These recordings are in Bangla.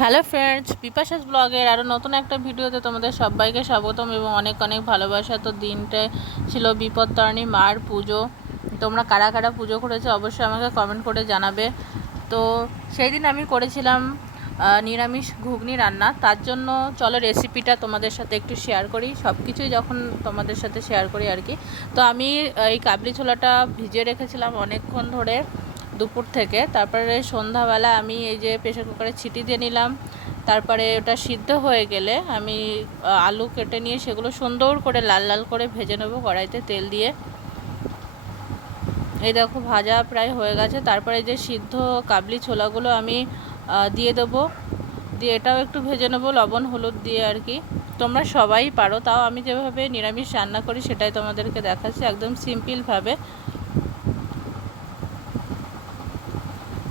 হ্যালো ফ্রেন্ডস পিপাসাস ব্লগের আরও নতুন একটা ভিডিওতে তোমাদের সবাইকে স্বাগতম এবং অনেক অনেক ভালোবাসা। তো দিনটা ছিল বিপত্তারিণী মার পুজো। তোমরা কারা কারা পুজো করেছ অবশ্যই আমাকে কমেন্ট করে জানাবে। তো সেই দিন আমি করেছিলাম নিরামিষ ঘুগনি রান্না। তার জন্য চলো রেসিপিটা তোমাদের সাথে একটু শেয়ার করি। সব কিছুই যখন তোমাদের সাথে শেয়ার করি আর কি। তো আমি এই কাবলি ছোলাটা ভিজিয়ে রেখেছিলাম অনেকক্ষণ ধরে। দুপুর থেকে। তারপরে সন্ধ্যাবেলা আমি এই যে প্রেশার কুকারে ছিটি দিয়ে নিলাম। তারপরে ওটা সিদ্ধ হয়ে গেলে আমি আলু কেটে নিয়ে সেগুলো সুন্দর করে লাল লাল করে ভেজে নেব কড়াইতে তেল দিয়ে। এই দেখো ভাজা প্রায় হয়ে গেছে। তারপরে যে সিদ্ধ কাবলি ছোলাগুলো আমি দিয়ে দেবো। দিয়ে এটাও একটু ভেজে নেব, লবণ, হলুদ দিয়ে আর কি। তোমরা সবাই পারো। তাও আমি যেভাবে নিরামিষ রান্না করি সেটাই তোমাদেরকে দেখাচ্ছি। একদম সিম্পলভাবে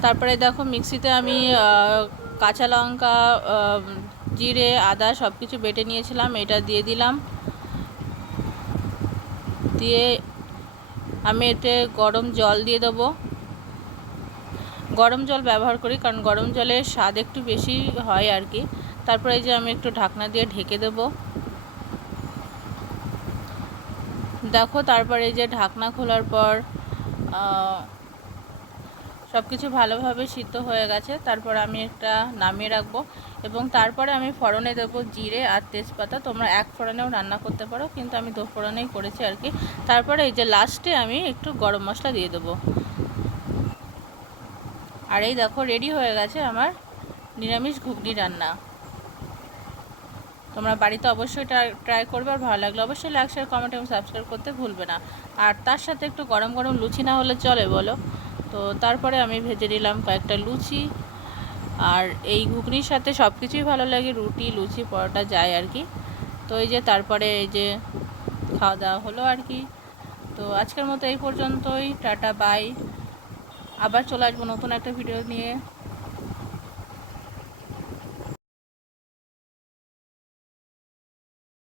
তারপরে দেখো মিক্সিতে আমি কাঁচা লঙ্কা জিরে, আদা সব কিছু বেটে নিয়েছিলাম, এটা দিয়ে দিলাম। দিয়ে আমি এতে গরম জল দিয়ে দেবো। গরম জল ব্যবহার করি, কারণ গরম জলের স্বাদ একটু বেশি হয় আর কি। তারপরে এই যে আমি একটু ঢাকনা দিয়ে ঢেকে দেবো। দেখো, তারপরে এই যে ঢাকনা খোলার পর সব কিছু ভালোভাবে সিদ্ধ হয়ে গেছে। তারপর আমি একটা নামিয়ে রাখব এবং তারপরে আমি ফোড়নে দেবো জিরে আর তেজপাতা। তোমরা এক ফোড়নেও রান্না করতে পারো, কিন্তু আমি দু ফোড়নেই করেছি আর কি। তারপরে এই যে লাস্টে আমি একটু গরম মশলা দিয়ে দেবো। আর এই দেখো, রেডি হয়ে গেছে আমার নিরামিষ ঘুগনি রান্না। তোমরা বাড়িতে অবশ্যই ট্রাই করবে আর ভালো লাগলে অবশ্যই লাইক, শেয়ার, কমেন্ট এবং সাবস্ক্রাইব করতে ভুলবে না। আর তার সাথে একটু গরম গরম লুচি না হলে চলে বলো। তো তারপরে আমি ভেজে নিলাম কয়েকটা লুচি আর এই ঘুগনির সাথে সব কিছুই ভালো লাগে, রুটি, লুচি, পরোটা, যায় আর কি। তো এই যে তারপরে এই যে খাওয়া দাওয়া হলো আর কি। তো আজকের মতো এই পর্যন্তই, টাটা, বাই। আবার চলে আসব নতুন একটা ভিডিও নিয়ে।